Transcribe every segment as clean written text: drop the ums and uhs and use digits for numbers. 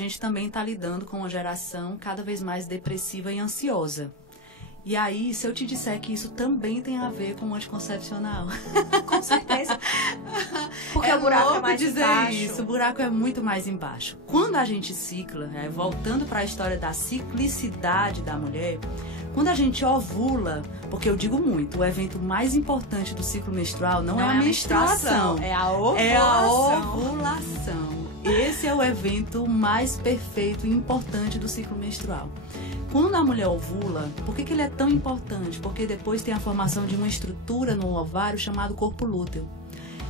gente também está lidando com uma geração cada vez mais depressiva e ansiosa. E aí, se eu te disser que isso também tem a ver com o anticoncepcional... Com certeza. Porque o buraco é mais embaixo. Isso, o buraco é muito mais embaixo. Quando a gente cicla, voltando para a história da ciclicidade da mulher, quando a gente ovula, porque eu digo muito, o evento mais importante do ciclo menstrual não é a menstruação, é a ovulação. É a ovulação. Esse é o evento mais perfeito e importante do ciclo menstrual. Quando a mulher ovula, por que ele é tão importante? Porque depois tem a formação de uma estrutura no ovário chamado corpo lúteo.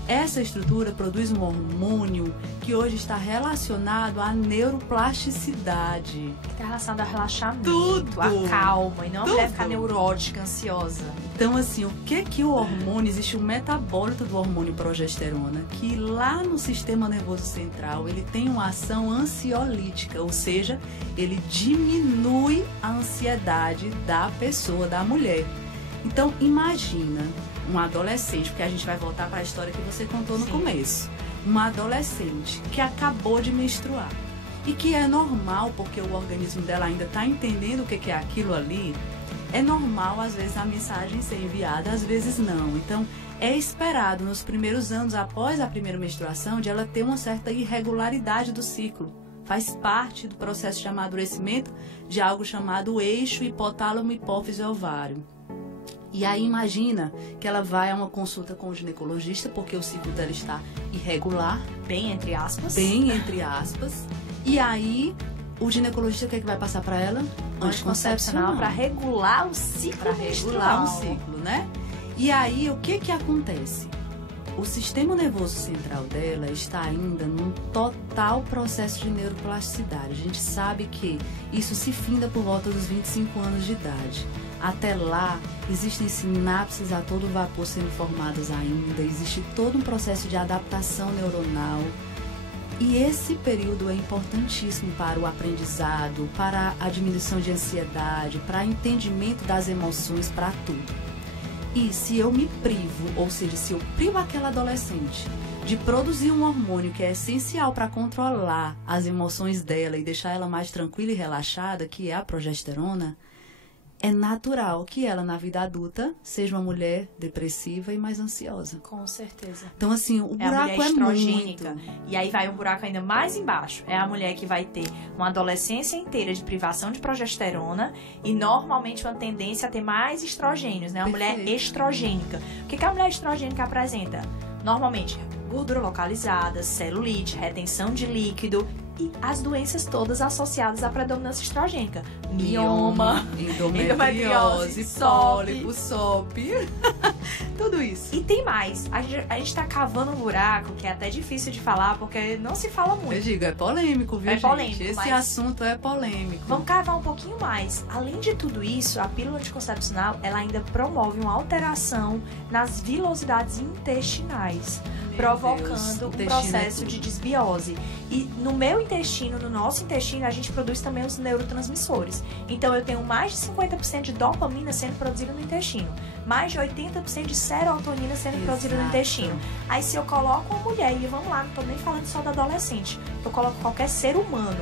Essa estrutura produz um hormônio que hoje está relacionado à neuroplasticidade. Que está relacionado ao relaxamento, Tudo. à calma, e não a mulher ficar neurótica, ansiosa. Então, assim, o que o hormônio... Existe um metabólito do hormônio progesterona, que lá no sistema nervoso central, ele tem uma ação ansiolítica, ou seja, ele diminui a ansiedade da pessoa, da mulher. Então, imagina uma adolescente, porque a gente vai voltar para a história que você contou no começo. Uma adolescente que acabou de menstruar. E que é normal, porque o organismo dela ainda está entendendo o que é aquilo ali. É normal, às vezes, a mensagem ser enviada, às vezes não. Então, é esperado, nos primeiros anos após a primeira menstruação, de ela ter uma certa irregularidade do ciclo. Faz parte do processo de amadurecimento de algo chamado eixo hipotálamo-hipófise-ovário. E aí imagina que ela vai a uma consulta com o ginecologista, porque o ciclo dela está irregular. Bem entre aspas. Bem entre aspas. E aí o ginecologista, o que é que vai passar para ela? Anticoncepcional, para regular o ciclo. Para regular o ciclo, né? E aí o que acontece? O sistema nervoso central dela está ainda num total processo de neuroplasticidade. A gente sabe que isso se finda por volta dos 25 anos de idade. Até lá, existem sinapses a todo vapor sendo formadas ainda, existe todo um processo de adaptação neuronal. E esse período é importantíssimo para o aprendizado, para a diminuição de ansiedade, para o entendimento das emoções, para tudo. E se eu me privo, ou seja, se eu privo aquela adolescente de produzir um hormônio que é essencial para controlar as emoções dela e deixar ela mais tranquila e relaxada, que é a progesterona, é natural que ela, na vida adulta, seja uma mulher depressiva e mais ansiosa. Com certeza. Então, assim, o buraco é muito... E aí vai um buraco ainda mais embaixo. É a mulher que vai ter uma adolescência inteira de privação de progesterona e, normalmente, uma tendência a ter mais estrogênios, né? Uma mulher estrogênica. O que a mulher estrogênica apresenta? Normalmente, gordura localizada, celulite, retenção de líquido... E as doenças todas associadas à predominância estrogênica. Mioma, endometriose, pólipo, SOP, tudo isso. E tem mais. A gente tá cavando um buraco que é até difícil de falar, porque não se fala muito. Eu digo, é polêmico, viu, gente? Polêmico, esse assunto é polêmico. Vamos cavar um pouquinho mais. Além de tudo isso, a pílula anticoncepcional, ela ainda promove uma alteração nas vilosidades intestinais, provocando um processo de desbiose. E no meu intestino, no nosso intestino, a gente produz também os neurotransmissores. Então, eu tenho mais de 50% de dopamina sendo produzida no intestino, mais de 80% de serotonina sendo produzida no intestino. Aí, se eu coloco uma mulher, e vamos lá, não tô nem falando só da adolescente, eu coloco qualquer ser humano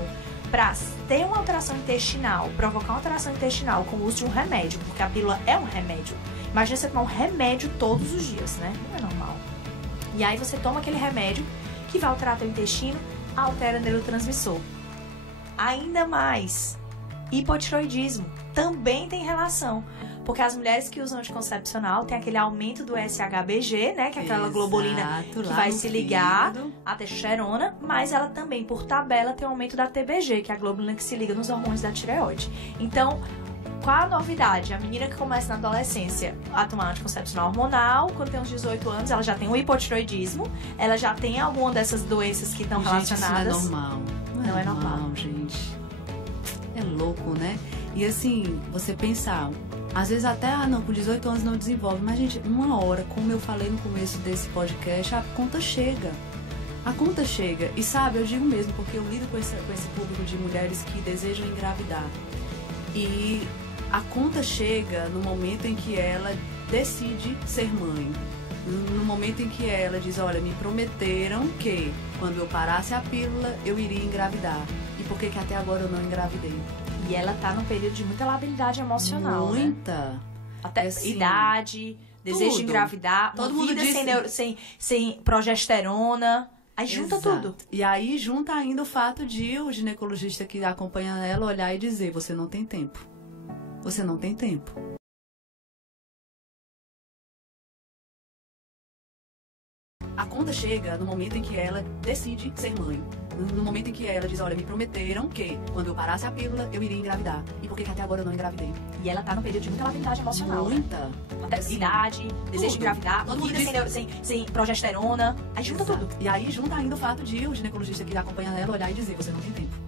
para ter uma alteração intestinal, provocar uma alteração intestinal com o uso de um remédio, porque a pílula é um remédio. Imagina você tomar um remédio todos os dias, né? Não é normal. E aí você toma aquele remédio que vai alterar teu intestino, altera o neurotransmissor. Ainda mais, hipotiroidismo também tem relação, porque as mulheres que usam anticoncepcional têm aquele aumento do SHBG, né, que é aquela globulina que vai se ligar à testosterona, mas ela também, por tabela, tem o aumento da TBG, que é a globulina que se liga nos hormônios da tireoide. Então, qual a novidade? A menina que começa na adolescência a tomar anticoncepcional hormonal, quando tem uns 18 anos, ela já tem um hipotiroidismo, ela já tem alguma dessas doenças que estão relacionadas. Isso não é normal. Não é normal, gente. É louco, né? E assim, você pensar, às vezes até, não, com 18 anos não desenvolve, mas gente, uma hora, como eu falei no começo desse podcast, a conta chega. A conta chega. E sabe, eu digo mesmo, porque eu lido com esse público de mulheres que desejam engravidar. E a conta chega no momento em que ela decide ser mãe. No momento em que ela diz, olha, me prometeram que quando eu parasse a pílula, eu iria engravidar. E por que até agora eu não engravidei? E ela tá num período de muita labilidade emocional, muita. Né? Até assim, idade, desejo de engravidar, todo mundo diz sem progesterona. Aí junta Exato. tudo. E aí junta ainda o fato de o ginecologista que acompanha ela olhar e dizer, você não tem tempo. Você não tem tempo. A conta chega no momento em que ela decide ser mãe. No momento em que ela diz, olha, me prometeram que quando eu parasse a pílula, eu iria engravidar. E por que até agora eu não engravidei? E ela tá num período de muita labilidade emocional. Muita. Né? Até idade, desejo de engravidar, sem progesterona. Aí junta tudo. E aí junta ainda o fato de o ginecologista que acompanha ela olhar e dizer, você não tem tempo.